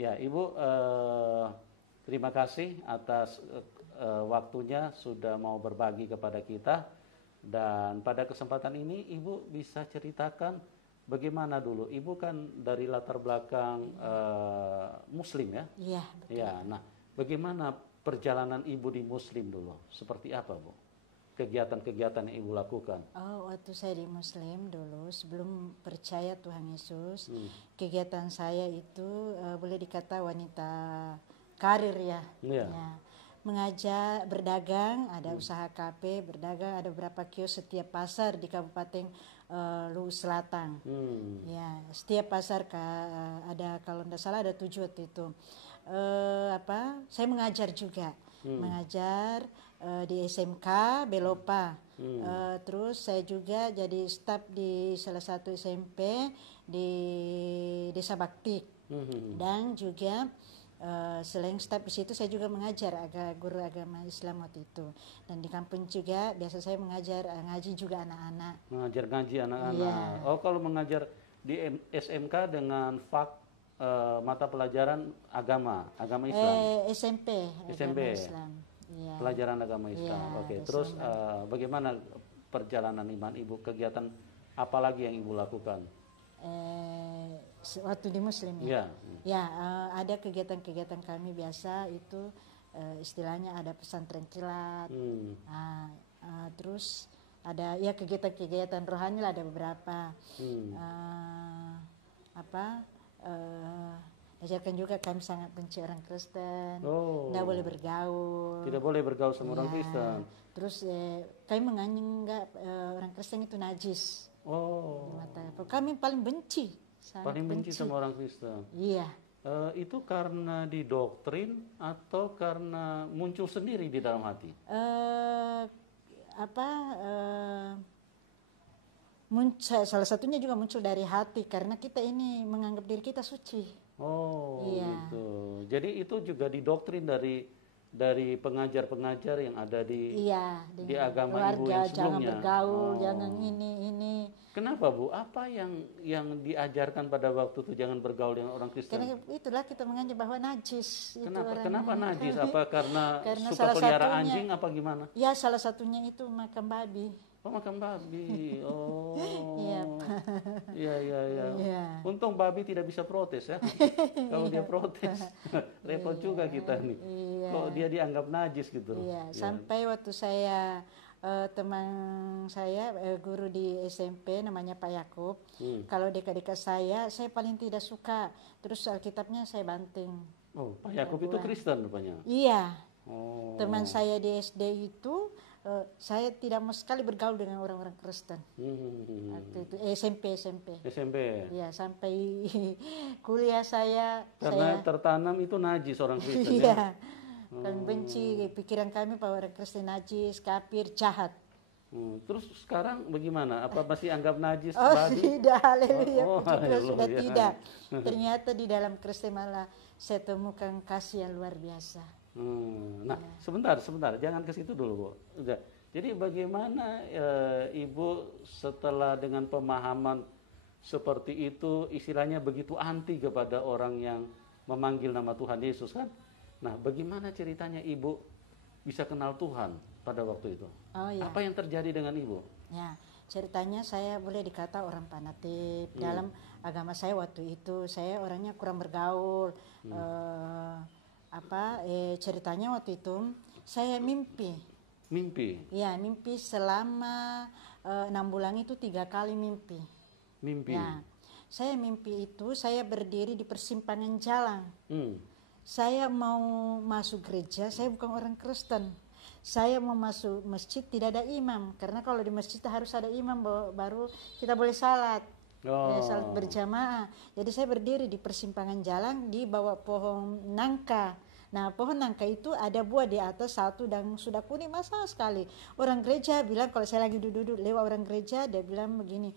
Ya, Ibu, terima kasih atas waktunya sudah mau berbagi kepada kita. Dan pada kesempatan ini Ibu bisa ceritakan bagaimana dulu. Ibu kan dari latar belakang Muslim ya? Iya, betul. Ya, nah bagaimana perjalanan Ibu di Muslim dulu? Seperti apa, Bu? Kegiatan-kegiatan yang Ibu lakukan? Oh, waktu saya di Muslim dulu, sebelum percaya Tuhan Yesus, kegiatan saya itu boleh dikata wanita karir ya. Iya. Ya. Mengajar, berdagang, ada usaha kafe, berdagang, ada beberapa kios setiap pasar di Kabupaten Luwu Selatan. Ya, setiap pasar ada, kalau tidak salah ada 7 waktu itu. Saya mengajar juga, mengajar di SMK Belopa. Terus saya juga jadi staf di salah satu SMP di Desa Bakti. Dan juga selain staf di situ saya juga mengajar guru agama Islam waktu itu. Dan di kampung juga biasa saya mengajar ngaji juga anak-anak. Mengajar ngaji anak-anak. Iya. Oh, kalau mengajar di SMK dengan mata pelajaran agama Islam. SMP. SMP. Agama Islam. Iya. Pelajaran agama Islam. Iya, Oke. Terus bagaimana perjalanan iman Ibu? Kegiatan apa lagi yang Ibu lakukan? Waktu di Muslim ya. Iya. Ya, ada kegiatan-kegiatan kami biasa itu istilahnya ada pesantren kilat. Terus ada ya kegiatan-kegiatan rohani lah, ada beberapa. Ajarkan juga kami sangat benci orang Kristen. Tidak boleh bergaul. Tidak boleh bergaul sama orang Kristen. Terus kami menganggap orang Kristen itu najis. Kami paling benci. Paling benci sama orang Kristen. Iya. Itu karena didoktrin atau karena muncul sendiri di dalam hati? Salah satunya juga muncul dari hati karena kita ini menganggap diri kita suci. Gitu. Jadi itu juga didoktrin dari pengajar-pengajar yang ada di agama keluarga, Ibu yang sebelumnya. Jangan bergaul, jangan ini. Kenapa, Bu? Apa yang diajarkan pada waktu itu jangan bergaul dengan orang Kristen? Karena itulah kita menganggap bahwa najis. Kenapa najis? Apa karena suka salah pelihara satunya, anjing apa gimana? Ya, salah satunya itu makan babi. Makan babi. Iya. Iya. Untung babi tidak bisa protes ya. Kalau dia protes, repot juga kita nih. Kok dia dianggap najis gitu. Iya. Sampai waktu saya teman saya guru di SMP namanya Pak Yakub. Kalau dekat-dekat saya paling tidak suka. Terus Alkitabnya saya banting. Pak Yakub itu Kristen rupanya. Iya. Teman saya di SD itu saya tidak mau sekali bergaul dengan orang-orang Kristen. Waktu itu SMP. Ya, sampai kuliah karena tertanam itu najis orang Kristen. Iya. Kami benci pikiran kami bahwa orang Kristen najis, kafir, jahat. Terus sekarang bagaimana? Apa masih anggap najis? Tidak, haleluya. Sudah haleluya. tidak. Ternyata di dalam Kristen malah saya temukan kasih yang luar biasa. Nah, sebentar, jangan ke situ dulu, Bu. Udah. Jadi bagaimana Ibu setelah dengan pemahaman seperti itu, istilahnya begitu anti kepada orang yang memanggil nama Tuhan Yesus kan? Nah, bagaimana ceritanya Ibu bisa kenal Tuhan pada waktu itu? Apa yang terjadi dengan Ibu? Ya, ceritanya saya boleh dikata orang fanatik. Dalam agama saya waktu itu, saya orangnya kurang bergaul. Ceritanya waktu itu saya mimpi. Ya, mimpi selama 6 bulan itu 3 kali mimpi. Ya, saya mimpi itu saya berdiri di persimpangan jalan. Saya mau masuk gereja, saya bukan orang Kristen. Saya mau masuk masjid, tidak ada imam. Karena kalau di masjid harus ada imam baru kita boleh salat. Salat berjamaah. Jadi saya berdiri di persimpangan jalan di bawah pohon nangka. Nah, pohon nangka itu ada buah di atas satu dan sudah kuning basah sekali. Orang gereja bilang, kalau saya lagi duduk lewat orang gereja, dia bilang begini,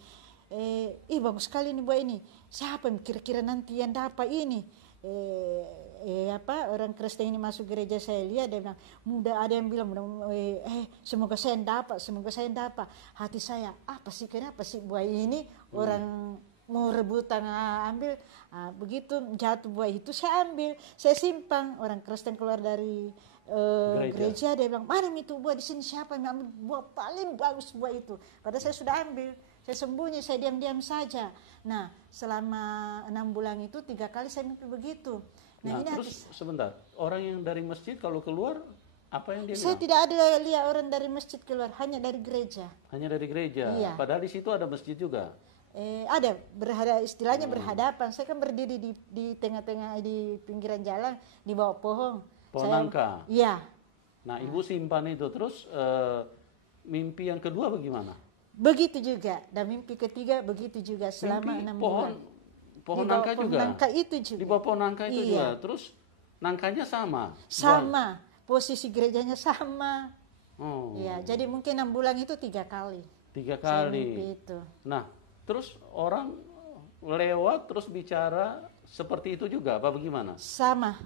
bagus sekali ini buah ini. Siapa yang kira-kira nanti yang dapat ini? Orang Kristen ini masuk gereja, saya lihat dia bilang ada yang bilang semoga saya dapat. Hati saya, kenapa sih buah ini orang mau rebutan ambil. Begitu jatuh buah itu saya ambil, saya simpan. Orang Kristen keluar dari gereja, dia bilang, mana itu buah di sini, siapa yang ambil buah paling bagus buah itu. Padahal saya sudah ambil, saya sembunyi, saya diam-diam saja. Nah selama 6 bulan itu 3 kali saya mimpi begitu. Nah ini terus sebentar, orang yang dari masjid kalau keluar apa yang dia bilang? Saya tidak ada lihat orang dari masjid keluar, hanya dari gereja. Hanya dari gereja? Iya. Padahal di situ ada masjid juga? Ada, istilahnya berhadapan. Saya kan berdiri di tengah-tengah, di pinggiran jalan, di bawah pohon. Pohon nangka? Iya. Nah ibu simpan itu, terus mimpi yang kedua bagaimana? Begitu juga, dan mimpi ketiga begitu juga selama 6 bulan. Pohon nangka juga? Nangka itu juga. Di bawah pohon nangka itu juga? Terus nangkanya sama? Sama, posisi gerejanya sama. Ya, jadi mungkin 6 bulan itu 3 kali. 3 kali? Mimpi itu. Nah, terus orang lewat terus bicara seperti itu juga apa bagaimana? Sama.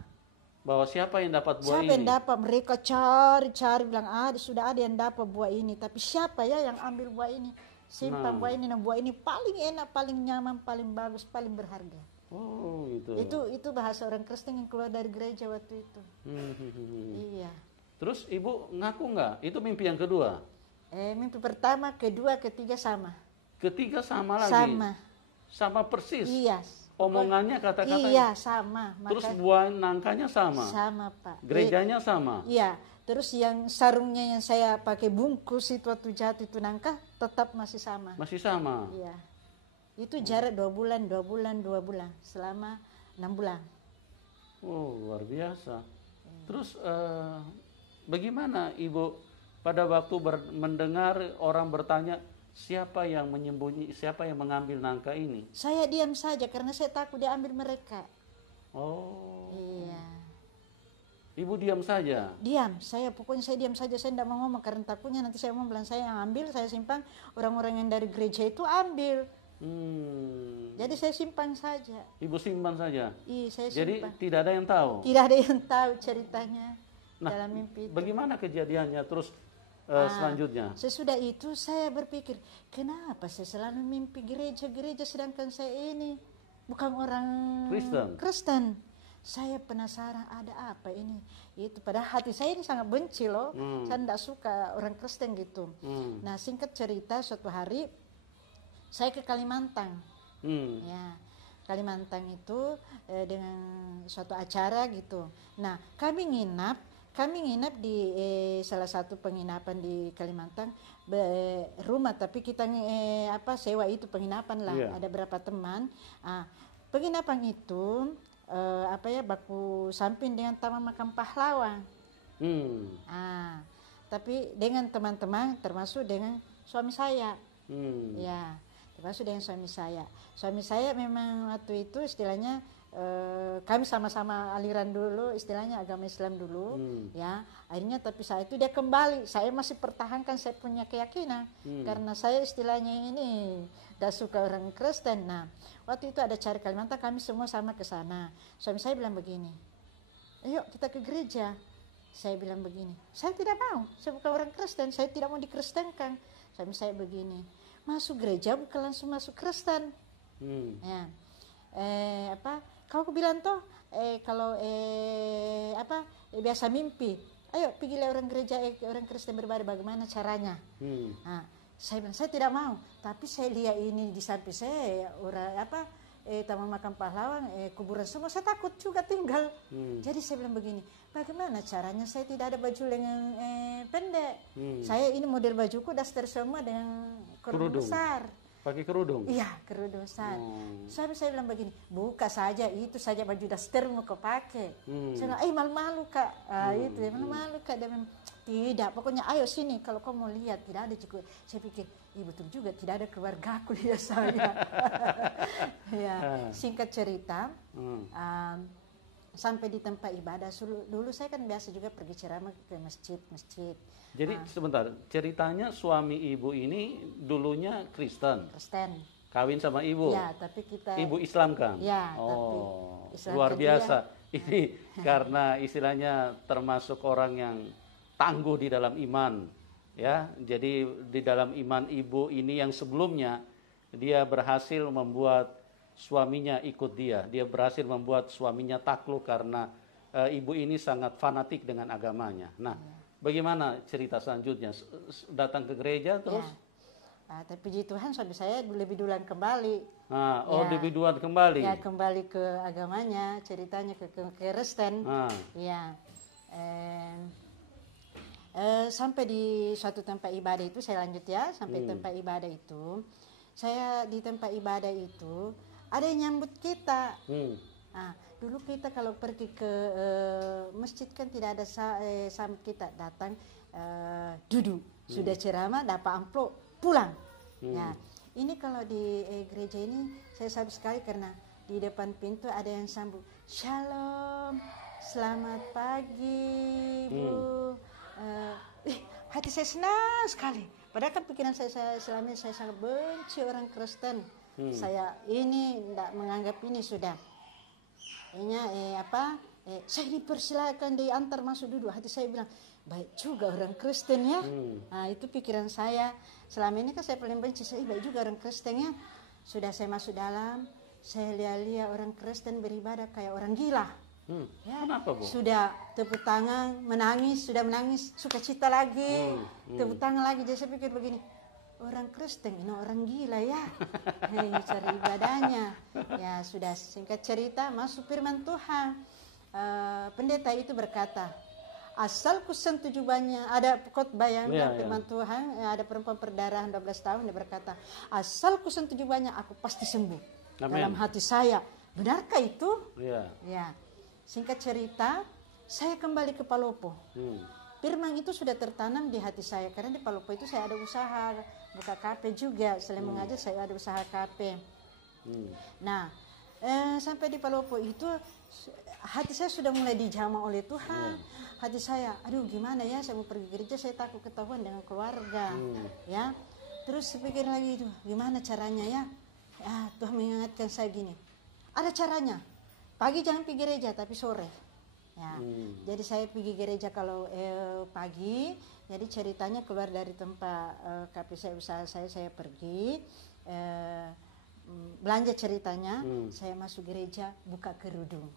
Bahwa siapa yang dapat buah ini? Siapa yang dapat? Mereka cari bilang sudah ada yang dapat buah ini. Tapi siapa ya yang ambil buah ini? Simpan buah ini. Nah buah ini paling enak, paling nyaman, paling bagus, paling berharga. Oh gitu. Itu bahasa orang Kristen yang keluar dari gereja waktu itu. Iya. Terus ibu ngaku nggak? Itu mimpi yang kedua? Mimpi pertama, kedua, ketiga sama. Ketiga sama lagi? Sama persis? Iya. Omongannya, kata-katanya? Iya, sama. Terus buah nangkanya sama? Sama, Pak. Gerejanya sama? Iya. Terus yang sarungnya yang saya pakai bungkus itu waktu jatuh itu nangka tetap masih sama. Masih sama? Iya. Itu jarak 2 bulan, 2 bulan, 2 bulan. Selama 6 bulan. Oh, luar biasa. Terus bagaimana ibu pada waktu mendengar orang bertanya, siapa yang mengambil nangka ini? Saya diam saja karena saya takut diambil mereka. Oh. Iya. Ibu diam saja? Diam, pokoknya saya diam saja, saya tidak mau ngomong karena takutnya nanti saya mau bilang saya yang ambil, saya simpan, orang-orang yang dari gereja itu ambil. Jadi saya simpan saja. Ibu simpan saja? Iya, saya simpan. Jadi tidak ada yang tahu? Tidak ada yang tahu ceritanya dalam mimpi itu. Bagaimana kejadiannya terus selanjutnya? Sesudah itu saya berpikir, kenapa saya selalu mimpi gereja-gereja sedangkan saya ini bukan orang Kristen. Saya penasaran ada apa ini. Itu pada hati saya ini sangat benci loh. Saya tidak suka orang Kristen gitu. Nah singkat cerita suatu hari saya ke Kalimantan. Ya, Kalimantan itu dengan suatu acara gitu. Nah kami nginap di salah satu penginapan di Kalimantan, rumah tapi kita sewa itu penginapan lah. Ada berapa teman. Penginapan itu baku samping dengan Taman Makam Pahlawan. Tapi dengan teman-teman termasuk dengan suami saya. Ya, termasuk dengan suami saya. Suami saya memang waktu itu istilahnya kami sama-sama aliran dulu, istilahnya agama Islam dulu. Ya, akhirnya tapi saat itu dia kembali. Saya masih pertahankan saya punya keyakinan karena saya istilahnya ini tidak suka orang Kristen. Nah, waktu itu ada acara Kalimantan, kami semua sama ke sana. Suami saya bilang begini, ayo kita ke gereja. Saya bilang begini, saya tidak mau, saya bukan orang Kristen, saya tidak mau dikristenkan. Suami saya begini, masuk gereja bukan langsung masuk Kristen. Ya. Kau bilang toh kalau biasa mimpi, ayo pergilah orang gereja orang Kristen berbeda, bagaimana caranya. Saya bilang saya tidak mau, tapi saya lihat ini di samping saya Taman Makam Pahlawan, kuburan semua, saya takut juga tinggal. Jadi saya bilang begini, bagaimana caranya saya tidak ada baju lengan pendek. Saya ini model bajuku daster semua dengan kerudung besar. Pakai kerudung? Iya, kerudung besar. Saya bilang begini, buka saja, itu saja baju dastermu kau pakai. Saya bilang, malu-malu kak. Itu dia malu-malu kak. Dia bilang, tidak, pokoknya ayo sini kalau kau mau lihat. Tidak ada juga. Saya pikir, betul juga, tidak ada keluarga aku lihat saya. Ya, singkat cerita, sampai di tempat ibadah. Dulu saya kan biasa juga pergi ceramah ke masjid. Jadi sebentar, ceritanya suami ibu ini dulunya Kristen. Kawin sama ibu. Ya, tapi kita ibu Islam kan? Ya, tapi Islam luar biasa. Ini karena istilahnya termasuk orang yang tangguh di dalam iman. Ya, jadi di dalam iman ibu ini yang sebelumnya dia berhasil membuat suaminya ikut dia. Dia berhasil membuat suaminya takluk karena ibu ini sangat fanatik dengan agamanya. Nah, bagaimana cerita selanjutnya? Datang ke gereja terus? Tapi puji Tuhan suami saya lebih duluan kembali. Lebih duluan kembali? Ya, kembali ke agamanya, ceritanya ke Kristen. Ya. Sampai di suatu tempat ibadah itu, saya lanjut ya, sampai tempat ibadah itu, saya di tempat ibadah itu ada yang nyambut kita. Dulu kita kalau pergi ke masjid kan tidak ada sambut kita, datang duduk, sudah ceramah, dapat amplop, pulang. Nah, ini kalau di gereja ini saya salut sekali karena di depan pintu ada yang sambut, Shalom, selamat pagi Bu. Hati saya senang sekali. Padahal kan pikiran saya selama ini saya sangat benci orang Kristen. Saya ini tidak menganggap ini sudah. Saya dipersilakan diantar masuk duduk. Hati saya bilang, baik juga orang Kristen ya. Nah, itu pikiran saya. Selama ini kan saya paling benci, saya baik juga orang Kristen ya. Sudah saya masuk dalam, saya lihat orang Kristen beribadah kayak orang gila. Kenapa, Bu? Sudah tepuk tangan, sudah menangis, sukacita lagi, tepuk tangan lagi. Jadi saya pikir begini, orang Kristen ini orang gila ya. Cari ibadahnya. Ya sudah, singkat cerita masuk firman Tuhan. Pendeta itu berkata, asal kusentuh jubahnya, ada khotbah yang firman Tuhan, ada perempuan perdarahan 12 tahun, dia berkata, asal kusentuh jubahnya aku pasti sembuh. Amen. Dalam hati saya, benarkah itu? Ya. Singkat cerita, saya kembali ke Palopo. Firman itu sudah tertanam di hati saya, karena di Palopo itu saya ada usaha buka kafe juga, selain mengajar saya ada usaha kafe. Nah, sampai di Palopo itu hati saya sudah mulai dijamah oleh Tuhan. Hati saya, aduh gimana ya, saya mau pergi gereja, saya takut ketahuan dengan keluarga. Ya, terus saya pikir lagi itu, gimana caranya ya? Tuhan mengingatkan saya gini, ada caranya. Pagi jangan pergi gereja, tapi sore. Ya, jadi saya pergi gereja kalau pagi. Jadi ceritanya keluar dari tempat kafe saya, usaha saya pergi. Belanja ceritanya, saya masuk gereja buka kerudung.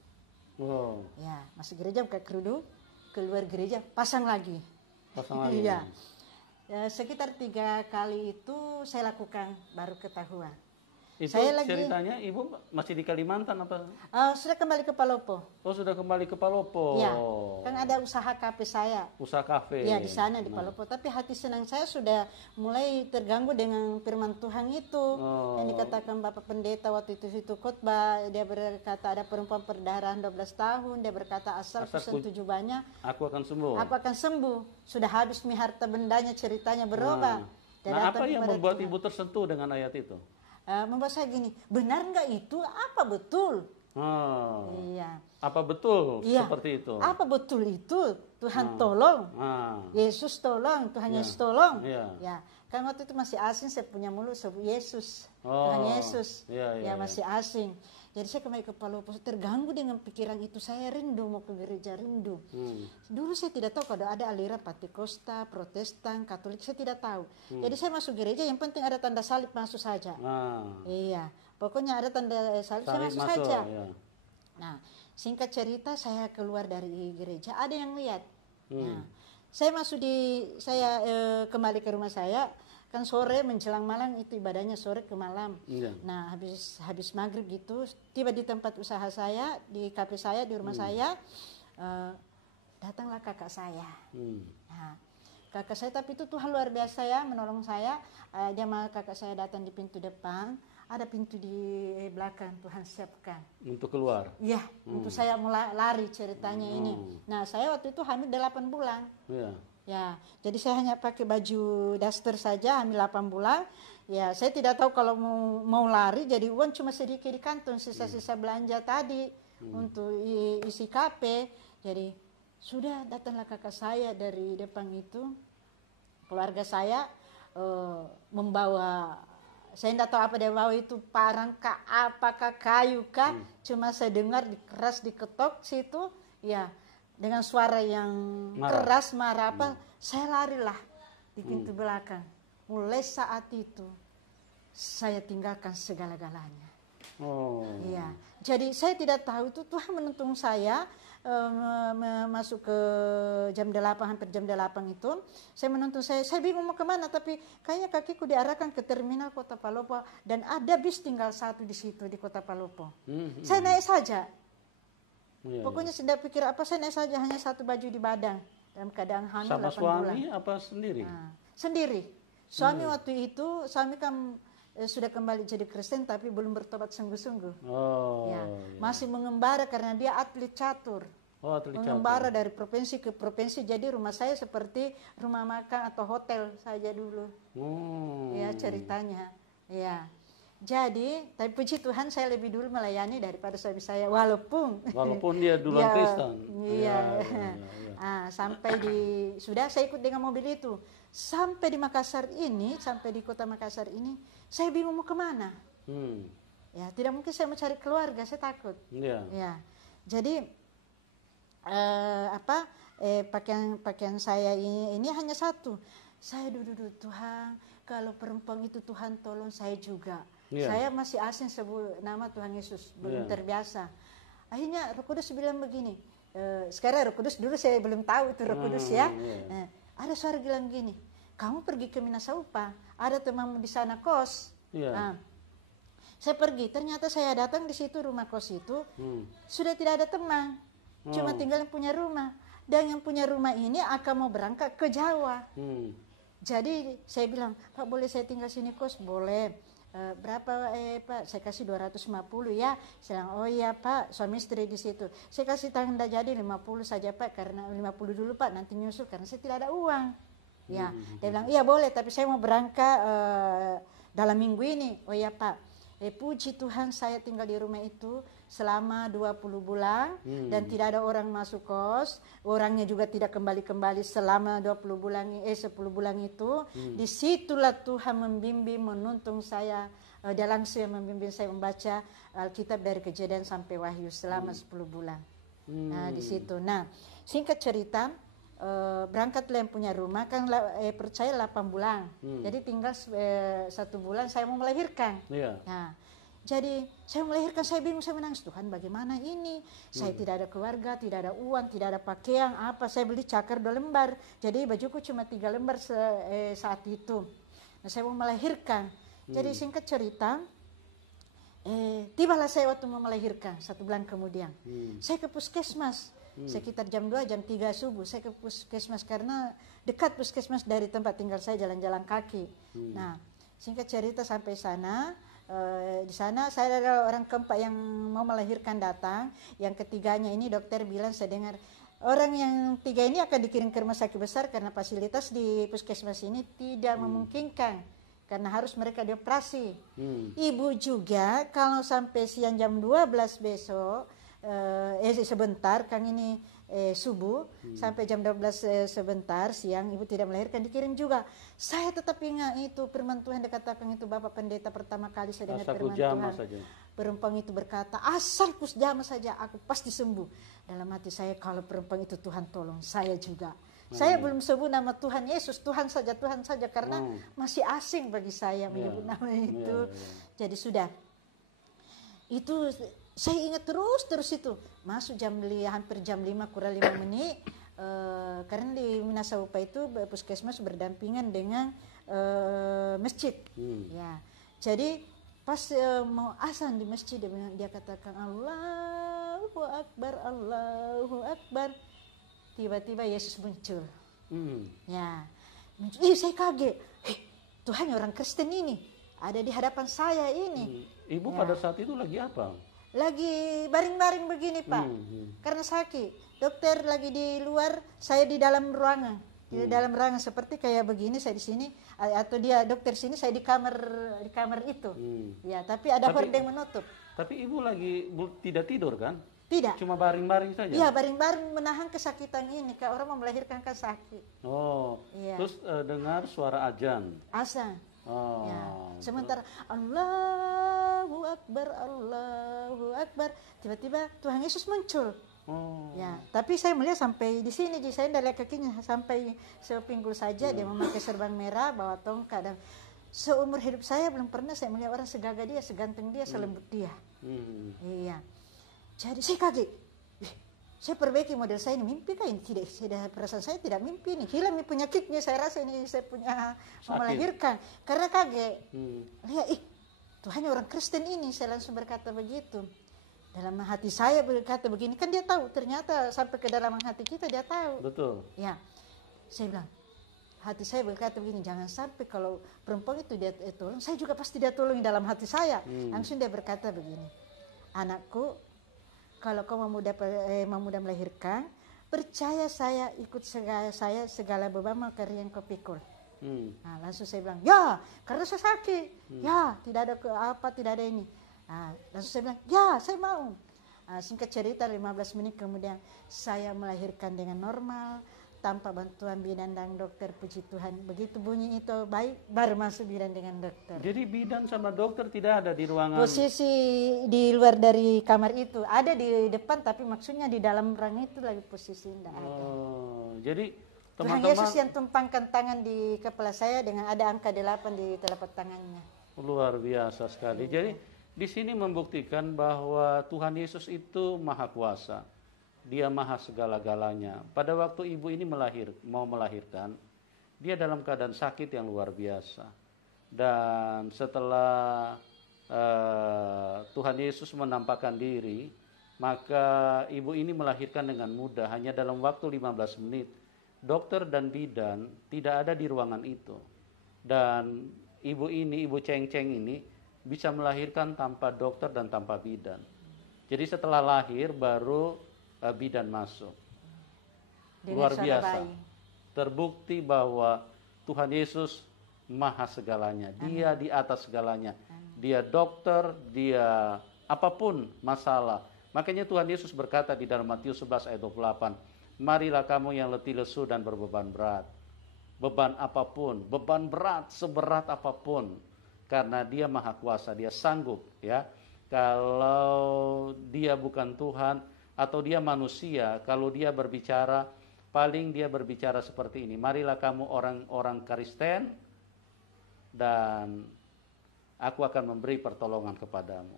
Ya, masuk gereja buka kerudung, keluar gereja pasang lagi. Iya. Sekitar 3 kali itu saya lakukan baru ketahuan. Itu ceritanya Ibu masih di Kalimantan apa? Sudah kembali ke Palopo. Oh, sudah kembali ke Palopo. Ya, kan ada usaha kafe saya. Usaha kafe. Ya, di sana di Palopo. Tapi hati senang saya sudah mulai terganggu dengan firman Tuhan itu. Yang dikatakan Bapak Pendeta waktu itu khotbah, dia berkata ada perempuan perdarahan 12 tahun, dia berkata asal kusentuh jubahnya, aku akan sembuh. Aku akan sembuh. Sudah habis harta bendanya, ceritanya berubah. Apa yang membuat Ibu tersentuh dengan ayat itu? Membuat saya gini, benar nggak itu? Apa betul? Iya. Apa betul seperti itu? Apa betul itu? Tuhan tolong, Yesus tolong, Tuhan Yesus tolong. Ya, kan waktu itu masih asing, saya punya mulut sebut Yesus, Tuhan Yesus. Masih asing. Jadi saya kembali ke Palopo, terganggu dengan pikiran itu. Saya rindu mau ke gereja, rindu. Dulu saya tidak tahu kalau ada aliran Pentakosta, Protestan, Katolik, saya tidak tahu. Jadi saya masuk gereja, yang penting ada tanda salib, masuk saja. Iya, pokoknya ada tanda salib, saya masuk saja. Nah, singkat cerita saya keluar dari gereja, ada yang lihat. Nah, saya kembali ke rumah saya. Kan sore menjelang malam itu ibadahnya sore ke malam. Nah, habis maghrib gitu, tiba di tempat usaha saya, di kafe saya, di rumah saya, datanglah kakak saya. Nah, kakak saya, tapi itu Tuhan luar biasa ya, menolong saya. Kakak saya datang di pintu depan, ada pintu di belakang Tuhan siapkan. Untuk keluar? Iya, untuk saya mulai lari ceritanya ini. Nah, saya waktu itu hamil 8 bulan. Ya, jadi saya hanya pakai baju daster saja, hamil 8 bulan. Ya, saya tidak tahu kalau mau lari, jadi uang cuma sedikit di kantong, sisa-sisa belanja tadi untuk isi kafe. Jadi sudah datanglah kakak saya dari depan itu, keluarga saya membawa, saya tidak tahu apa dia bawa itu, parang kah, apakah kayu kah, cuma saya dengar keras diketok situ, ya. Dengan suara yang keras, marah apa, saya larilah di pintu belakang. Mulai saat itu, saya tinggalkan segala-galanya. Oh. Iya. Jadi saya tidak tahu itu Tuhan menuntun saya masuk ke jam 8, hampir jam 8 itu. Saya menuntun saya bingung mau kemana, tapi kayaknya kakiku diarahkan ke terminal Kota Palopo dan ada bis tinggal satu di situ di Kota Palopo. Saya naik saja. Pokoknya saya tidak pikir apa, saya naik saja, hanya satu baju di badan dalam keadaan hamil 8 bulan. Sama suami apa sendiri? Sendiri. Suami waktu itu, suami kan sudah kembali jadi Kristen tapi belum bertobat sungguh-sungguh. Masih mengembara karena dia atlet catur. Mengembara dari provinsi ke provinsi, jadi rumah saya seperti rumah makan atau hotel saja dulu. Ya ceritanya. Ya. Jadi, tapi puji Tuhan saya lebih dulu melayani daripada suami saya, walaupun dia duluan Kristen. Iya. Sampai sudah saya ikut dengan mobil itu. Sampai di Makassar ini, sampai di Kota Makassar ini, saya bingung mau kemana. Ya, tidak mungkin saya mencari keluarga, saya takut. Ya. Jadi pakaian saya ini hanya satu. Saya duduk Tuhan, kalau perempuan itu Tuhan tolong saya juga. Saya masih asing sebut nama Tuhan Yesus, belum terbiasa. Akhirnya Roh Kudus bilang begini. Sekarang Roh Kudus, dulu saya belum tahu itu Roh Kudus ya. Ada suara bilang gini, kamu pergi ke Minasaupa, ada temanmu di sana kos. Saya pergi, ternyata saya datang di situ rumah kos itu sudah tidak ada teman, cuma tinggal yang punya rumah. Dan yang punya rumah ini akan mau berangkat ke Jawa. Jadi saya bilang, Pak boleh saya tinggal sini kos? Boleh. Berapa Pak? Saya kasih 250 ya. Saya bilang, oh iya Pak, suami istri di situ. Saya kasih tanda jadi 50 saja Pak, karena 50 dulu Pak, nanti nyusul karena saya tidak ada uang. Ya, dia bilang iya boleh, tapi saya mau berangkat dalam minggu ini. Oh iya Pak. Puji Tuhan saya tinggal di rumah itu selama 20 bulan dan tidak ada orang masuk kos, orangnya juga tidak kembali-kembali selama 10 bulan itu. Disitulah Tuhan membimbing, menuntun saya, dia langsung membimbing saya membaca Alkitab dari Kejadian sampai Wahyu selama 10 bulan. Nah di situ. Nah singkat cerita, berangkatlah yang punya rumah kan percaya 8 bulan. Jadi tinggal 1 bulan saya mau melahirkan. Nah, jadi saya melahirkan, saya bingung, saya menangis, Tuhan bagaimana ini? Saya tidak ada keluarga, tidak ada uang, tidak ada pakaian, apa? Saya beli cakar 2 lembar. Jadi bajuku cuma 3 lembar saat itu. Nah, saya mau melahirkan. Jadi singkat cerita, tibalah saya waktu mau melahirkan 1 bulan kemudian. Saya ke puskesmas. Sekitar jam 2, jam 3 subuh saya ke puskesmas karena dekat puskesmas dari tempat tinggal saya, jalan-jalan kaki. Nah, singkat cerita sampai sana, di sana saya adalah orang keempat yang mau melahirkan datang. Yang ketiganya ini dokter bilang, saya dengar orang yang 3 ini akan dikirim ke rumah sakit besar karena fasilitas di puskesmas ini tidak memungkinkan karena harus mereka dioperasi. Ibu juga kalau sampai siang jam 12 besok sebentar Kang ini subuh sampai jam 12 sebentar siang ibu tidak melahirkan, dikirim juga. Saya tetap ingat itu firman Tuhan dikatakan itu Bapak Pendeta pertama kali saya dengar firman Tuhan saja. Perempuan itu berkata, asal pusjama saja aku pasti sembuh. Dalam hati saya, kalau perempuan itu Tuhan tolong saya juga. Saya belum sebut nama Tuhan Yesus, Tuhan saja karena masih asing bagi saya menyebut nama itu. Jadi sudah itu saya ingat terus itu masuk hampir jam 5 kurang 5 menit karena di Minasaupa itu puskesmas berdampingan dengan masjid. Ya, jadi pas mau azan di masjid dia katakan Allahu Akbar, Allahu Akbar. Tiba-tiba Yesus muncul. Ya, saya kaget. Tuhan orang Kristen ini ada di hadapan saya ini. Ibu pada saat itu lagi apa? Lagi baring-baring begini Pak, karena sakit. Dokter lagi di luar, saya di dalam ruangan. Di dalam ruangan seperti kayak begini, saya di sini, atau dia dokter sini, saya di kamar itu. Ya, tapi ada hordeng menutup. Tapi ibu lagi tidak tidur kan? Tidak. Cuma baring-baring saja? Iya, baring-baring menahan kesakitan ini, kayak orang mau melahirkan kan sakit. Oh, ya. Terus dengar suara azan? Azan. Ya. Sementara Allahu Akbar, tiba-tiba Tuhan Yesus muncul. Ya, tapi saya melihat sampai di sini, saya tidak lihat kakinya sampai sepinggul saja. Dia memakai serban merah, bawa tongkat dan seumur hidup saya belum pernah saya melihat orang segagah dia, seganteng dia, selembut dia. Iya. Jadi saya kaget. Saya perbaiki model saya ini, mimpi kan ini? Tidak, perasaan saya tidak mimpi ini. Hilang penyakitnya, saya rasa ini saya punya mau melahirkan. Karena kaget. Lihat, Tuhannya orang Kristen ini, saya langsung berkata begitu. Dalam hati saya berkata begini, kan dia tahu, ternyata sampai ke dalam hati kita dia tahu. Betul. Ya, saya bilang, hati saya berkata begini, jangan sampai kalau perempuan itu dia tolong, saya juga pasti dia tolong dalam hati saya. Langsung dia berkata begini, anakku, kalau kau mau mudah melahirkan, percaya saya ikut segala beban yang kau pikul. Nah, langsung saya bilang, ya, karena saya sakit, ya, tidak ada tidak ada ini. Nah, langsung saya bilang, ya, saya mau. Singkat cerita 15 menit kemudian saya melahirkan dengan normal, tanpa bantuan bidan dan dokter, puji Tuhan. Begitu bunyi itu baik, baru masuk bidan dengan dokter. Jadi bidan sama dokter tidak ada di ruangan? Posisi di luar dari kamar itu. Ada di depan, tapi maksudnya di dalam ruang itu lagi posisi tidak ada. Jadi Tuhan Yesus yang tumpangkan tangan di kepala saya dengan ada angka 8 di telapak tangannya. Luar biasa sekali. Jadi di sini membuktikan bahwa Tuhan Yesus itu maha kuasa. Dia maha segala-galanya. Pada waktu ibu ini mau melahirkan, dia dalam keadaan sakit yang luar biasa. Dan setelah Tuhan Yesus menampakkan diri, maka ibu ini melahirkan dengan mudah, hanya dalam waktu 15 menit. Dokter dan bidan tidak ada di ruangan itu. Dan ibu Ceng-Ceng ini bisa melahirkan tanpa dokter dan tanpa bidan. Jadi setelah lahir baru bidan masuk. Luar biasa. Terbukti bahwa Tuhan Yesus maha segalanya. Dia di atas segalanya. Dia dokter, dia apapun masalah. Makanya Tuhan Yesus berkata di dalam Matius 11 ayat 28, marilah kamu yang letih lesu dan berbeban berat. Beban apapun, beban berat, seberat apapun. Karena dia maha kuasa, dia sanggup. Ya. Kalau dia bukan Tuhan, atau dia manusia, kalau dia berbicara, paling dia berbicara seperti ini. Marilah kamu orang-orang Kristen, dan aku akan memberi pertolongan kepadamu.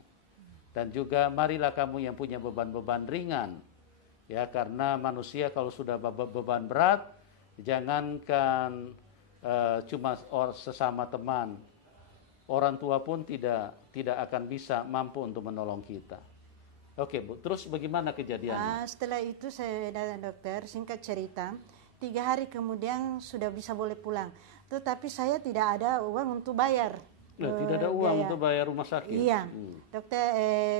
Dan juga marilah kamu yang punya beban-beban ringan. Ya, karena manusia kalau sudah beban berat, jangankan cuma sesama teman, orang tua pun tidak akan bisa mampu untuk menolong kita. Oke Bu, terus bagaimana kejadiannya? Setelah itu saya datang dokter, singkat cerita, 3 hari kemudian sudah bisa boleh pulang. Tetapi saya tidak ada uang untuk bayar. Tidak ada uang untuk bayar rumah sakit? Iya, dokter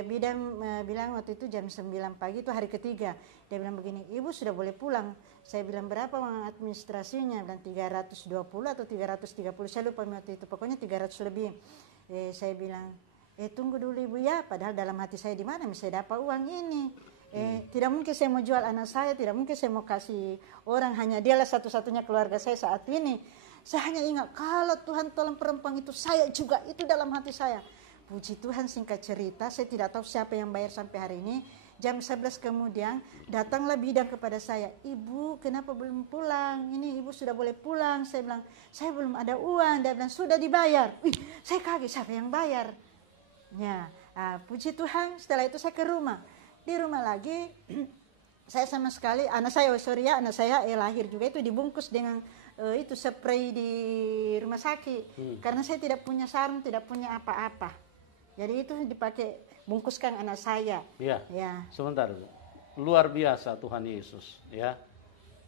bidan bilang waktu itu jam 9 pagi itu hari ketiga. Dia bilang begini, ibu sudah boleh pulang. Saya bilang berapa uang administrasinya? Bilang 320 atau 330, saya lupa waktu itu. Pokoknya 300 lebih. Saya bilang, tunggu dulu ibu ya, padahal dalam hati saya di mana saya dapat uang ini. Tidak mungkin saya mau jual anak saya, tidak mungkin saya mau kasih orang, hanya dialah satu-satunya keluarga saya saat ini. Saya hanya ingat, kalau Tuhan tolong perempuan itu, saya juga, itu dalam hati saya. Puji Tuhan, singkat cerita, saya tidak tahu siapa yang bayar sampai hari ini. Jam 11 kemudian, datanglah bidan kepada saya. Ibu, kenapa belum pulang? Ini ibu sudah boleh pulang. Saya bilang, saya belum ada uang. Dia bilang, sudah dibayar. Saya kaget, siapa yang bayar? Ya, puji Tuhan, setelah itu saya ke rumah. Di rumah lagi, saya sama sekali, anak saya lahir juga itu dibungkus dengan itu spray di rumah sakit. Karena saya tidak punya sarung, tidak punya apa-apa. Jadi itu dipakai bungkuskan anak saya. Ya. Sebentar, luar biasa Tuhan Yesus. Ya,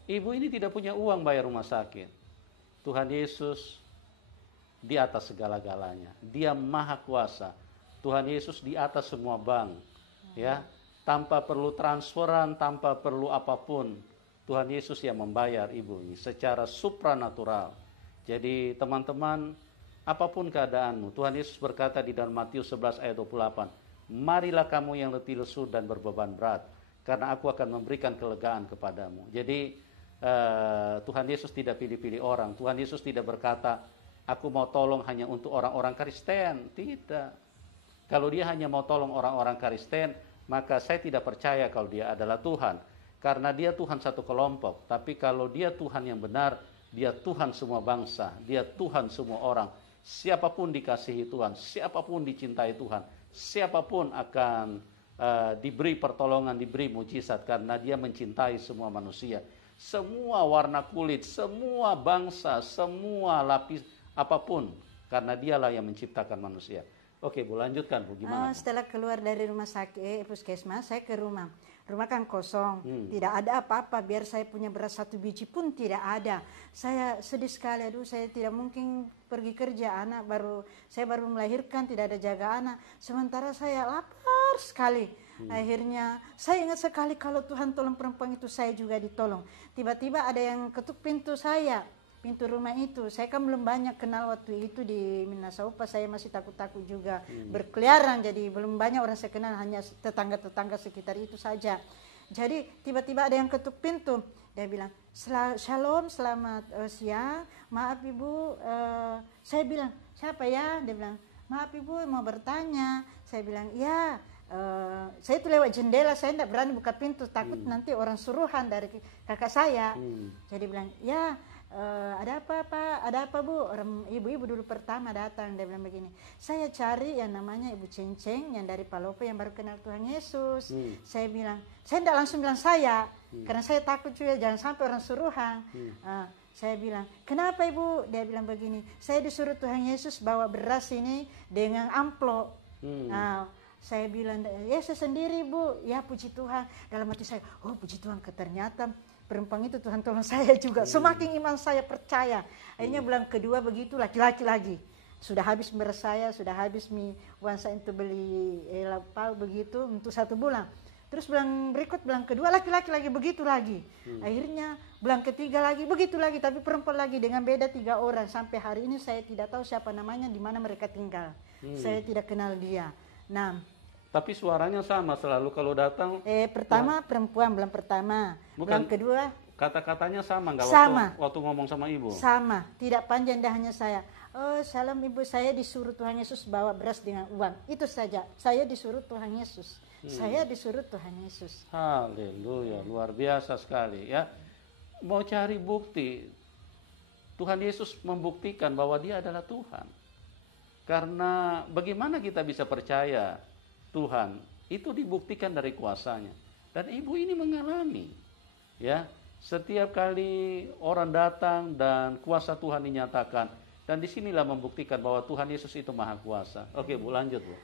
ibu ini tidak punya uang bayar rumah sakit. Tuhan Yesus di atas segala-galanya. Dia maha kuasa. Tuhan Yesus di atas semua bank. Ya, tanpa perlu transferan, tanpa perlu apapun. Tuhan Yesus yang membayar ibu ini secara supranatural. Jadi teman-teman, apapun keadaanmu, Tuhan Yesus berkata di dalam Matius 11 ayat 28, marilah kamu yang letih lesu dan berbeban berat, karena aku akan memberikan kelegaan kepadamu. Jadi Tuhan Yesus tidak pilih-pilih orang. Tuhan Yesus tidak berkata, aku mau tolong hanya untuk orang-orang Kristen. Tidak. Kalau dia hanya mau tolong orang-orang Kristen, maka saya tidak percaya kalau dia adalah Tuhan. Karena dia Tuhan satu kelompok. Tapi kalau dia Tuhan yang benar, dia Tuhan semua bangsa. Dia Tuhan semua orang. siapapun dikasihi Tuhan, siapapun dicintai Tuhan, siapapun akan diberi pertolongan, diberi mujizat karena dia mencintai semua manusia. Semua warna kulit, semua bangsa, semua lapis, apapun. Karena dialah yang menciptakan manusia. Oke, Bu, lanjutkan, Bu. Gimana? Setelah keluar dari rumah sakit, puskesmas, saya ke rumah. Rumah kan kosong, tidak ada apa-apa. Biar saya punya beras 1 biji pun tidak ada. Saya sedih sekali, aduh saya tidak mungkin pergi kerja. Saya baru melahirkan, tidak ada jaga anak. Sementara saya lapar sekali. Akhirnya saya ingat sekali kalau Tuhan tolong perempuan itu, saya juga ditolong. Tiba-tiba ada yang ketuk pintu saya. Pintu rumah itu, saya kan belum banyak kenal waktu itu di Minasaupa, saya masih takut-takut juga berkeliaran, jadi belum banyak orang saya kenal, hanya tetangga-tetangga sekitar itu saja. Jadi tiba-tiba ada yang ketuk pintu, dia bilang, "Shalom, selamat siang, maaf Ibu." Saya bilang, "Siapa ya?" Dia bilang, "Maaf Ibu, mau bertanya." Saya bilang, "Ya." Saya itu lewat jendela, saya tidak berani buka pintu, takut nanti orang suruhan dari kakak saya. Jadi bilang, "Ya, ada apa Pak? Ada apa Bu?" Ibu-ibu dulu pertama datang, dia bilang begini, "Saya cari yang namanya Ibu Cenceng yang dari Palopo yang baru kenal Tuhan Yesus." Saya bilang, saya tidak langsung bilang saya, karena saya takut juga jangan sampai orang suruhan. Saya bilang, "Kenapa Ibu?" Dia bilang begini, "Saya disuruh Tuhan Yesus bawa beras ini dengan amplop." Saya bilang, "Ya saya sendiri Bu." "Ya puji Tuhan." Dalam hati saya, oh puji Tuhan, ternyata perempuan itu Tuhan tolong saya juga. Semakin iman saya percaya. Akhirnya bulan kedua begitu laki-laki lagi. Sudah habis beras saya, sudah habis uang saya untuk beli lauk begitu untuk 1 bulan. Terus bulan kedua laki-laki lagi begitu lagi. Akhirnya bulan ketiga lagi begitu lagi, tapi perempuan lagi dengan beda 3 orang. Sampai hari ini saya tidak tahu siapa namanya, di mana mereka tinggal. Saya tidak kenal dia. Nah, tapi suaranya sama selalu kalau datang. Pertama perempuan, bulan pertama. Bulan kedua kata-katanya sama nggak waktu ngomong sama Ibu? Sama, tidak panjang, dah hanya saya. "Oh, salam Ibu, saya disuruh Tuhan Yesus bawa beras dengan uang." Itu saja. Saya disuruh Tuhan Yesus. Saya disuruh Tuhan Yesus. Haleluya, luar biasa sekali ya. Mau cari bukti, Tuhan Yesus membuktikan bahwa Dia adalah Tuhan. Karena bagaimana kita bisa percaya Tuhan? Itu dibuktikan dari kuasanya. Dan Ibu ini mengalami, ya, setiap kali orang datang dan kuasa Tuhan dinyatakan, dan disinilah membuktikan bahwa Tuhan Yesus itu maha kuasa. Oke Bu, lanjut Bu.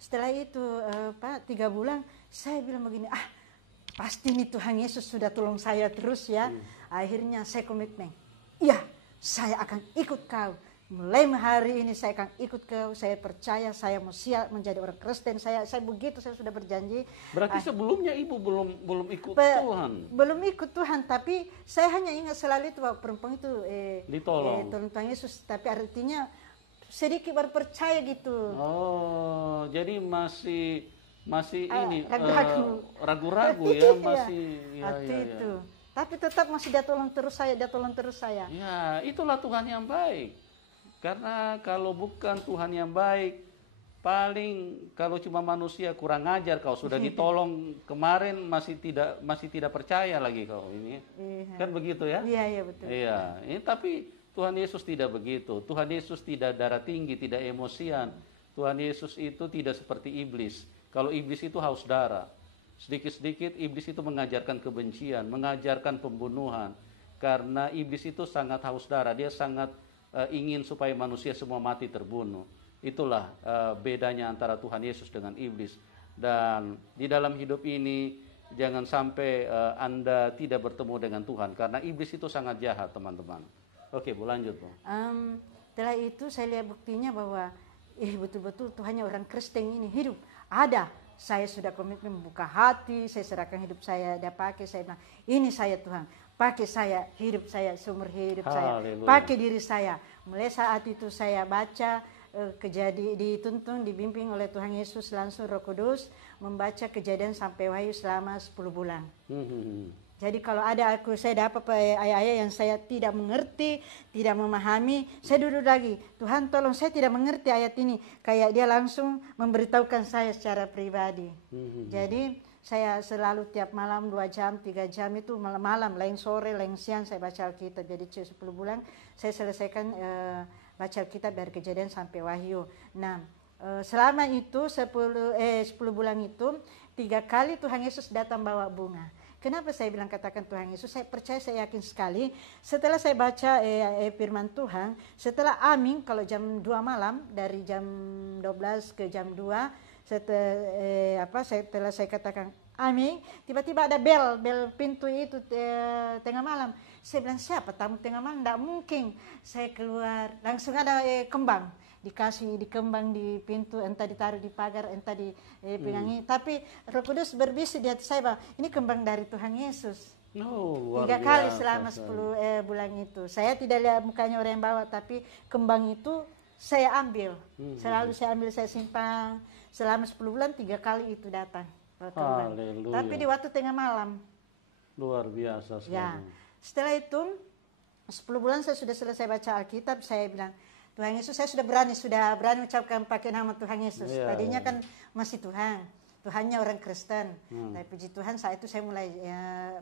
Setelah itu Pak, 3 bulan saya bilang begini, pasti nih Tuhan Yesus sudah tolong saya terus ya. Akhirnya saya komitmen, iya saya akan ikut kau. Mulai hari ini saya akan ikut kau, saya percaya, saya mau siap menjadi orang Kristen. Saya begitu, saya sudah berjanji. Berarti sebelumnya Ibu belum ikut Tuhan? Belum ikut Tuhan, tapi saya hanya ingat selalu itu bahwa perempuan itu ditolong Tuhan Yesus, tapi artinya sedikit baru percaya gitu. Oh, jadi masih ini ragu-ragu ya, masih itu. Tapi tetap masih dia tolong terus saya. Ya, itulah Tuhan yang baik. Karena kalau bukan Tuhan yang baik, paling kalau cuma manusia kurang ajar, kau sudah ditolong kemarin masih tidak percaya lagi kau ini. Kan begitu ya? Iya betul. Iya, ini tapi Tuhan Yesus tidak begitu. Tuhan Yesus tidak darah tinggi, tidak emosian. Tuhan Yesus itu tidak seperti iblis. Kalau iblis itu haus darah. Sedikit-sedikit iblis itu mengajarkan kebencian, mengajarkan pembunuhan. Karena iblis itu sangat haus darah, dia sangat ingin supaya manusia semua mati terbunuh. Itulah bedanya antara Tuhan Yesus dengan iblis. Dan di dalam hidup ini jangan sampai Anda tidak bertemu dengan Tuhan, karena iblis itu sangat jahat teman-teman. Oke Bu, lanjut Bu. Setelah itu saya lihat buktinya bahwa betul-betul Tuhannya orang Kristen ini hidup. Ada, saya sudah komitmen membuka hati, saya serahkan hidup saya, dia pakai, saya bilang, ini saya Tuhan. Pakai saya, hidup saya, seumur hidup saya. Pakai diri saya. Mulai saat itu saya baca, dituntun, dibimbing oleh Tuhan Yesus langsung Roh Kudus, membaca Kejadian sampai Wahyu selama 10 bulan. Jadi kalau saya dapat ayat-ayat yang saya tidak mengerti, tidak memahami, saya duduk lagi. Tuhan tolong, saya tidak mengerti ayat ini. Kayak dia langsung memberitahukan saya secara pribadi. Jadi saya selalu tiap malam 2 jam, 3 jam itu malam, lain sore, lain siang saya baca Alkitab. Jadi 10 bulan saya selesaikan baca Alkitab dari Kejadian sampai Wahyu. Nah, selama itu 10 bulan itu 3 kali Tuhan Yesus datang bawa bunga. Kenapa saya bilang katakan Tuhan Yesus? Saya percaya, saya yakin sekali. Setelah saya baca firman Tuhan, setelah amin, kalau jam 2 malam, dari jam 12 ke jam 2, setelah saya katakan amin, tiba-tiba ada bel pintu itu tengah malam. Saya bilang, siapa tamu tengah malam? Tidak mungkin. Saya keluar, langsung ada kembang. Dikasih di kembang di pintu, entah ditaruh di pagar, entah di pengangi. Tapi Roh Kudus berbisik di hati saya bahwa ini kembang dari Tuhan Yesus. 3 kali selama 10 bulan itu. Saya tidak lihat mukanya orang yang bawa, tapi kembang itu saya ambil. Selalu saya ambil, saya simpan. Selama 10 bulan 3 kali itu datang. Tapi di waktu tengah malam. Luar biasa sekali. Ya. Setelah itu 10 bulan saya sudah selesai baca Alkitab, saya bilang, Tuhan Yesus, saya sudah berani ucapkan pakai nama Tuhan Yesus. Tadinya kan masih Tuhannya orang Kristen. Tapi puji Tuhan saat itu saya mulai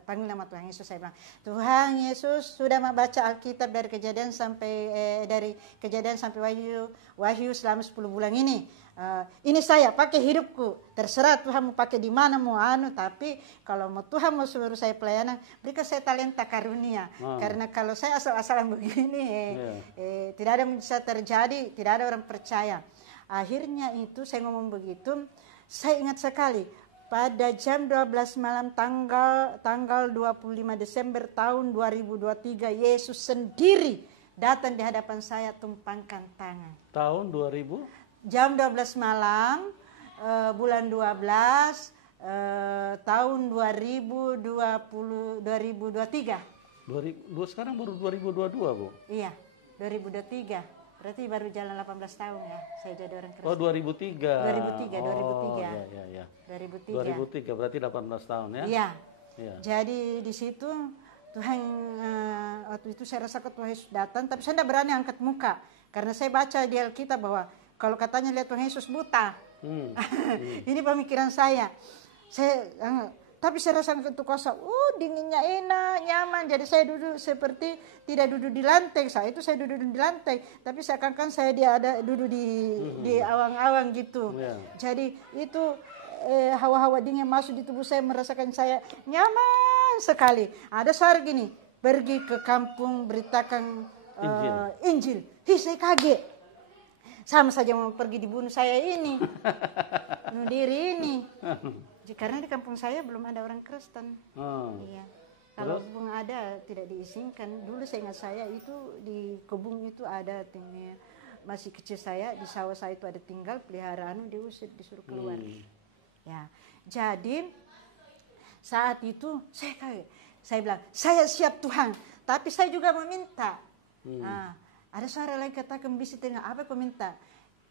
panggil nama Tuhan Yesus. Saya bilang, Tuhan Yesus, sudah baca Alkitab dari Kejadian sampai Wahyu selama 10 bulan ini. Ini saya pakai hidupku. Terserah Tuhan mau pakai di mana mau tapi kalau mau Tuhan mau suruh saya pelayanan, berikan saya talenta karunia. Karena kalau saya asal-asalan begini, tidak ada yang bisa terjadi, tidak ada orang percaya. Akhirnya itu saya ngomong begitu, saya ingat sekali pada jam 12 malam tanggal 25 Desember tahun 2023, Yesus sendiri datang di hadapan saya, tumpangkan tangan. Tahun 2000? Jam 12 malam, bulan 12, tahun 2023. Sekarang baru 2022, Bu? Iya, 2023. Berarti baru jalan 18 tahun ya, saya jadi orang Kristen. 2003. 2003. 2003, berarti 18 tahun ya? Iya. Jadi di situ Tuhan, waktu itu saya rasakan Tuhan Yesus datang, tapi saya tidak berani angkat muka. Karena saya baca di Alkitab bahwa kalau katanya lihat Tuhan Yesus buta. Ini pemikiran saya. Tapi saya rasa itu kuasa. Dinginnya enak, nyaman. Jadi saya duduk seperti tidak duduk di lantai. Saat itu saya duduk di lantai. Tapi seakan-akan saya duduk di awang-awang gitu. Jadi itu hawa-hawa dingin masuk di tubuh saya, merasakan saya nyaman sekali. Ada suara gini, pergi ke kampung beritakan Injil. Saya kaget. Sama saja mau pergi dibunuh saya ini. Bunuh diri ini. Karena di kampung saya belum ada orang Kristen. Iya. Kalau pun ada tidak diizinkan. Dulu saya ingat saya itu di kebun itu ada masih kecil saya di sawah saya itu ada tinggal peliharaan, diusir disuruh keluar. Ya. Jadi saat itu saya kaget. Saya bilang, saya siap Tuhan, tapi saya juga meminta. Ada suara lain katakan bisi tengah, apa kau minta?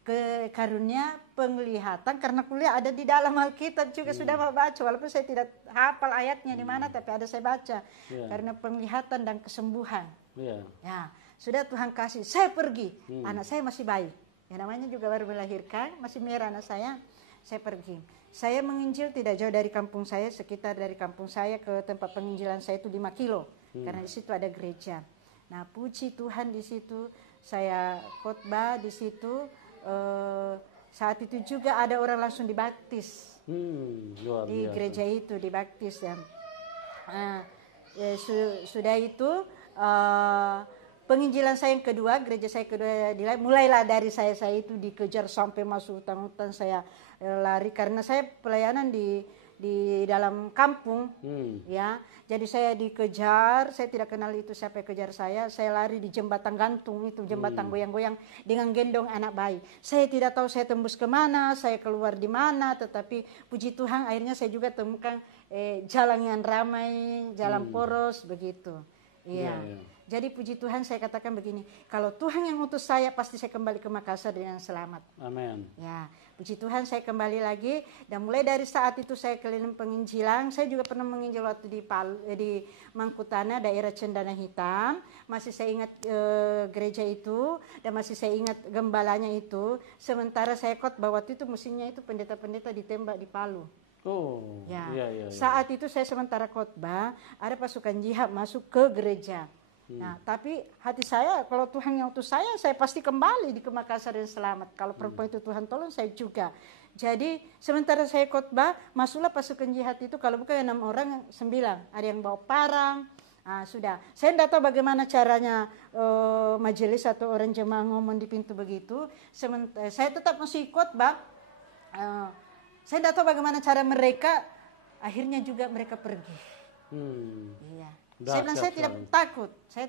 Ke karunia penglihatan, karena kuliah ada di dalam Alkitab juga sudah mau baca, walaupun saya tidak hafal ayatnya di mana, tapi ada saya baca. Karena penglihatan dan kesembuhan. Ya, sudah Tuhan kasih, saya pergi. Anak saya masih bayi, yang namanya juga baru melahirkan, masih merah anak saya pergi. Saya menginjil tidak jauh dari kampung saya, sekitar dari kampung saya ke tempat penginjilan saya itu 5 kilo, karena di situ ada gereja. Nah, puji Tuhan di situ saya khotbah di situ. Saat itu juga ada orang langsung dibaptis di gereja itu, dibaptis ya. Sudah itu penginjilan saya yang kedua, gereja saya kedua mulailah dari saya itu dikejar sampai masuk hutan-hutan, saya lari karena saya pelayanan di dalam kampung, ya. Jadi saya dikejar, saya tidak kenal itu siapa yang kejar saya lari di jembatan gantung itu, jembatan goyang-goyang dengan gendong anak bayi. Saya tidak tahu saya tembus kemana, saya keluar di mana, tetapi puji Tuhan akhirnya saya juga temukan jalan yang ramai, jalan poros begitu. Iya. Jadi puji Tuhan saya katakan begini, kalau Tuhan yang utus saya pasti saya kembali ke Makassar dengan selamat. Amin. Ya, puji Tuhan saya kembali lagi dan mulai dari saat itu saya keliling penginjilan. Saya juga pernah menginjil waktu di Mangkutana, daerah Cendana Hitam. Masih saya ingat gereja itu dan masih saya ingat gembalanya itu. Sementara saya khotbah waktu itu musimnya itu pendeta-pendeta ditembak di Palu. Ya. Saat itu saya sementara khotbah, ada pasukan jihad masuk ke gereja. Nah, tapi hati saya, kalau Tuhan yang utus saya pasti kembali di Makassar dan selamat. Kalau perempuan itu Tuhan tolong, saya juga. Jadi sementara saya khotbah, masuklah pasukan jihad itu, kalau bukan 6 orang, 9. Ada yang bawa parang, sudah. Saya tidak tahu bagaimana caranya majelis atau orang jemaah ngomong di pintu begitu. Saya tetap masih khotbah. Saya tidak tahu bagaimana cara mereka, akhirnya juga mereka pergi. Iya. Saya bilang saya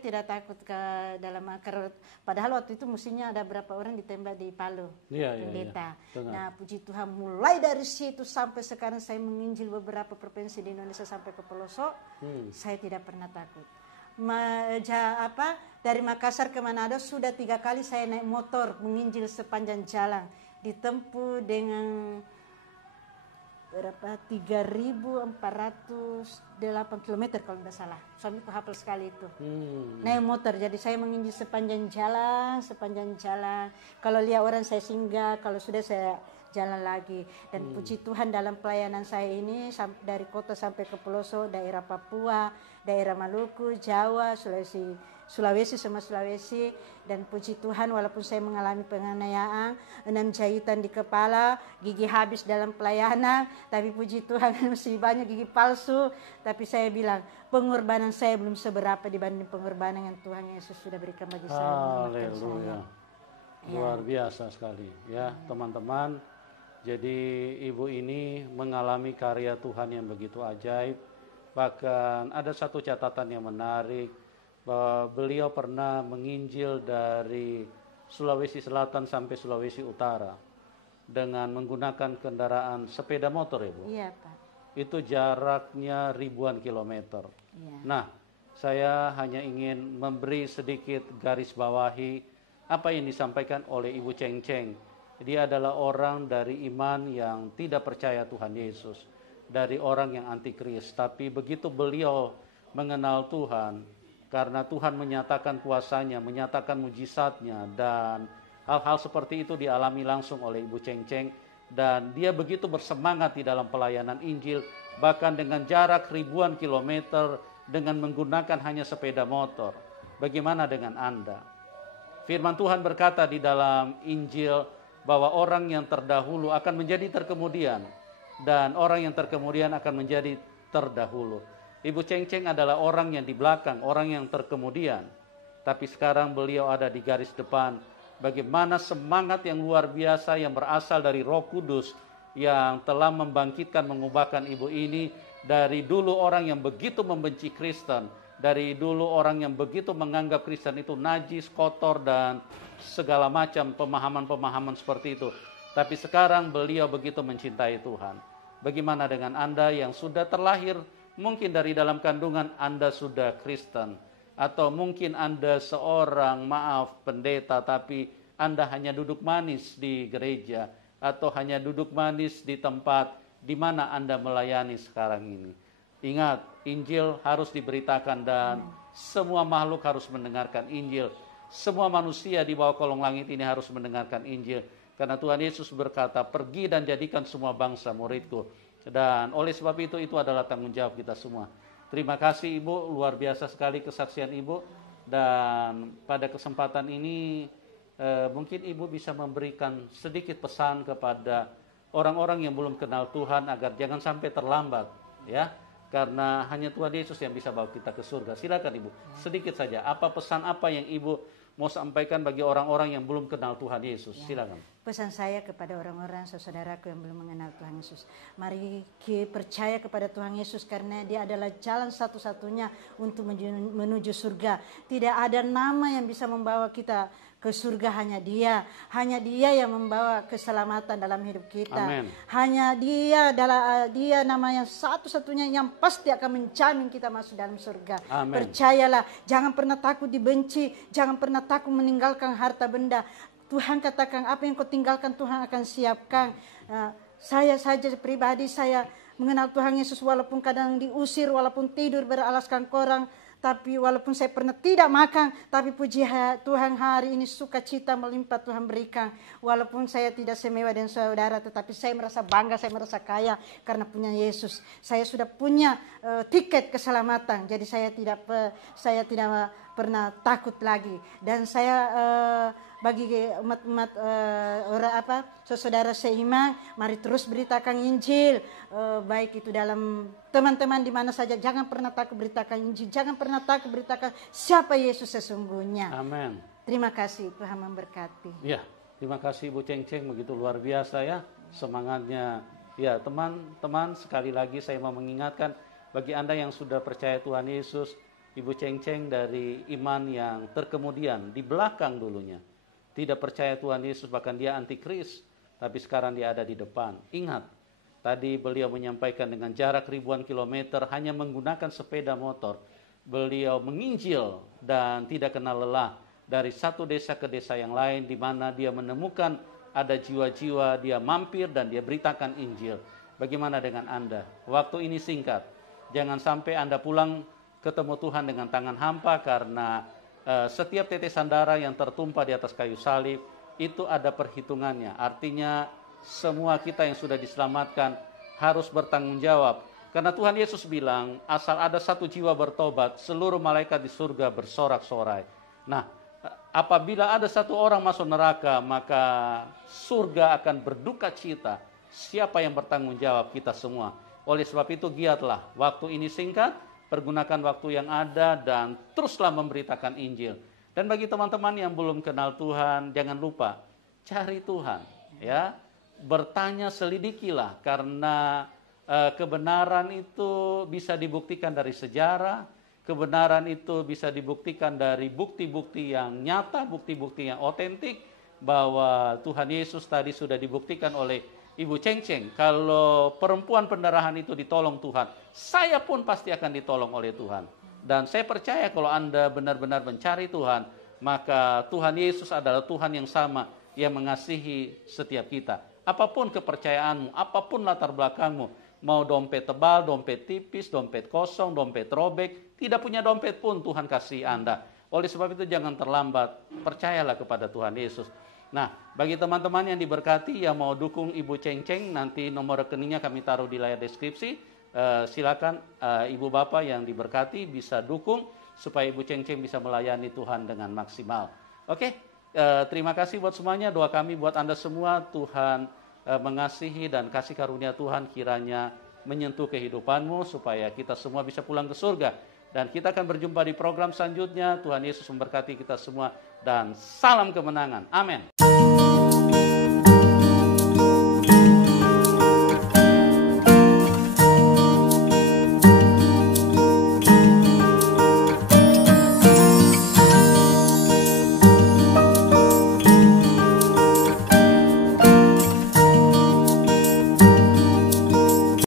tidak takut ke dalam akar. Padahal waktu itu mestinya ada berapa orang ditembak di Palu, pendeta. Nah, puji Tuhan, mulai dari situ sampai sekarang saya menginjil beberapa provinsi di Indonesia sampai ke pelosok. Saya tidak pernah takut. Dari Makassar ke Manado sudah 3 kali saya naik motor menginjil sepanjang jalan, ditempuh dengan berapa 3.408 km kalau tidak salah. Suamiku hafal sekali itu. Naik motor, jadi saya menginjil sepanjang jalan. Kalau lihat orang saya singgah, kalau sudah saya jalan lagi. Dan puji Tuhan dalam pelayanan saya ini dari kota sampai ke pelosok, daerah Papua, daerah Maluku, Jawa, Sulawesi sama Sulawesi. Dan puji Tuhan walaupun saya mengalami penganiayaan, 6 jahitan di kepala, gigi habis dalam pelayanan, tapi puji Tuhan masih banyak gigi palsu. Tapi saya bilang pengorbanan saya belum seberapa dibanding pengorbanan yang Tuhan Yesus sudah berikan bagi saya. Haleluya. Luar biasa sekali ya teman-teman. Jadi ibu ini mengalami karya Tuhan yang begitu ajaib. Bahkan ada satu catatan yang menarik, bahwa beliau pernah menginjil dari Sulawesi Selatan sampai Sulawesi Utara dengan menggunakan kendaraan sepeda motor, ya Bu? Iya, Pak. Itu jaraknya ribuan kilometer. Iya. Nah, saya hanya ingin memberi sedikit garis bawahi apa yang disampaikan oleh Ibu Ceng Ceng. Dia adalah orang dari iman yang tidak percaya Tuhan Yesus, dari orang yang antikris. Tapi begitu beliau mengenal Tuhan, karena Tuhan menyatakan kuasanya, menyatakan mujizatnya, dan hal-hal seperti itu dialami langsung oleh Ibu Ceng Ceng. Dan dia begitu bersemangat di dalam pelayanan Injil, bahkan dengan jarak ribuan kilometer, dengan menggunakan hanya sepeda motor. Bagaimana dengan Anda? Firman Tuhan berkata di dalam Injil, bahwa orang yang terdahulu akan menjadi terkemudian, dan orang yang terkemudian akan menjadi terdahulu. Ibu Ceng Ceng adalah orang yang di belakang, orang yang terkemudian. Tapi sekarang beliau ada di garis depan. Bagaimana semangat yang luar biasa yang berasal dari Roh Kudus yang telah membangkitkan, mengubahkan ibu ini dari dulu orang yang begitu membenci Kristen, dari dulu orang yang begitu menganggap Kristen itu najis, kotor, dan segala macam pemahaman-pemahaman seperti itu. Tapi sekarang beliau begitu mencintai Tuhan. Bagaimana dengan Anda yang sudah terlahir, mungkin dari dalam kandungan Anda sudah Kristen, atau mungkin Anda seorang pendeta, tapi Anda hanya duduk manis di gereja, atau hanya duduk manis di tempat di mana Anda melayani sekarang ini. Ingat, Injil harus diberitakan dan semua makhluk harus mendengarkan Injil. Semua manusia di bawah kolong langit ini harus mendengarkan Injil. Karena Tuhan Yesus berkata, pergi dan jadikan semua bangsa muridku. Dan oleh sebab itu adalah tanggung jawab kita semua. Terima kasih Ibu, luar biasa sekali kesaksian Ibu. Dan pada kesempatan ini mungkin Ibu bisa memberikan sedikit pesan kepada orang-orang yang belum kenal Tuhan agar jangan sampai terlambat, ya. Karena hanya Tuhan Yesus yang bisa bawa kita ke surga. Silakan Ibu, sedikit saja. Apa pesan apa yang Ibu mau sampaikan bagi orang-orang yang belum kenal Tuhan Yesus? Silakan. Pesan saya kepada orang-orang saudaraku yang belum mengenal Tuhan Yesus, mari percaya kepada Tuhan Yesus, karena Dia adalah jalan satu-satunya untuk menuju surga. Tidak ada nama yang bisa membawa kita ke surga, hanya Dia. Hanya Dia yang membawa keselamatan dalam hidup kita. Amen. Hanya Dia nama yang satu-satunya yang pasti akan menjamin kita masuk dalam surga. Amen. Percayalah, jangan pernah takut dibenci, jangan pernah takut meninggalkan harta benda. Tuhan katakan, apa yang kau tinggalkan Tuhan akan siapkan. Saya saja pribadi, saya mengenal Tuhan Yesus walaupun kadang diusir, walaupun tidur beralaskan koran, tapi walaupun saya pernah tidak makan, tapi puji Tuhan hari ini sukacita melimpah Tuhan berikan. Walaupun saya tidak semewah dengan saudara, tetapi saya merasa bangga, saya merasa kaya karena punya Yesus. Saya sudah punya tiket keselamatan, jadi saya tidak pernah takut lagi. Dan saya bagi umat-umat saudara seiman, mari terus beritakan Injil, baik itu dalam teman-teman di mana saja. Jangan pernah takut beritakan Injil, jangan pernah takut beritakan siapa Yesus sesungguhnya. Amin. Terima kasih, Tuhan memberkati. Ya, terima kasih Ibu Ceng-Ceng, begitu luar biasa ya semangatnya. Ya, teman-teman, sekali lagi saya mau mengingatkan bagi Anda yang sudah percaya Tuhan Yesus, Ibu Ceng-Ceng dari iman yang terkemudian di belakang dulunya. Tidak percaya Tuhan Yesus, bahkan dia antikris, tapi sekarang dia ada di depan. Ingat, tadi beliau menyampaikan dengan jarak ribuan kilometer hanya menggunakan sepeda motor. Beliau menginjil dan tidak kenal lelah dari satu desa ke desa yang lain, di mana dia menemukan ada jiwa-jiwa, dia mampir dan dia beritakan Injil. Bagaimana dengan Anda? Waktu ini singkat. Jangan sampai Anda pulang ketemu Tuhan dengan tangan hampa, karena setiap tetesan darah yang tertumpah di atas kayu salib itu ada perhitungannya. Artinya semua kita yang sudah diselamatkan harus bertanggung jawab. Karena Tuhan Yesus bilang, asal ada satu jiwa bertobat, seluruh malaikat di surga bersorak-sorai. Nah, apabila ada satu orang masuk neraka, maka surga akan berduka cita. Siapa yang bertanggung jawab? Kita semua. Oleh sebab itu giatlah, waktu ini singkat, pergunakan waktu yang ada dan teruslah memberitakan Injil. Dan bagi teman-teman yang belum kenal Tuhan, jangan lupa cari Tuhan, ya. Bertanya, selidikilah, karena kebenaran itu bisa dibuktikan dari sejarah, kebenaran itu bisa dibuktikan dari bukti-bukti yang nyata, bukti-bukti yang otentik, bahwa Tuhan Yesus tadi sudah dibuktikan oleh Ibu Ceng-Ceng. Kalau perempuan pendarahan itu ditolong Tuhan, saya pun pasti akan ditolong oleh Tuhan. Dan saya percaya kalau Anda benar-benar mencari Tuhan, maka Tuhan Yesus adalah Tuhan yang sama, yang mengasihi setiap kita. Apapun kepercayaanmu, apapun latar belakangmu, mau dompet tebal, dompet tipis, dompet kosong, dompet robek, tidak punya dompet pun Tuhan kasih Anda. Oleh sebab itu jangan terlambat, percayalah kepada Tuhan Yesus. Nah, bagi teman-teman yang diberkati, yang mau dukung Ibu Ceng-Ceng, nanti nomor rekeningnya kami taruh di layar deskripsi. Silakan Ibu Bapak yang diberkati bisa dukung supaya Ibu Ceng-Ceng bisa melayani Tuhan dengan maksimal. Oke, terima kasih buat semuanya. Doa kami buat Anda semua, Tuhan mengasihi dan kasih karunia Tuhan kiranya menyentuh kehidupanmu supaya kita semua bisa pulang ke surga. Dan kita akan berjumpa di program selanjutnya. Tuhan Yesus memberkati kita semua dan salam kemenangan. Amin.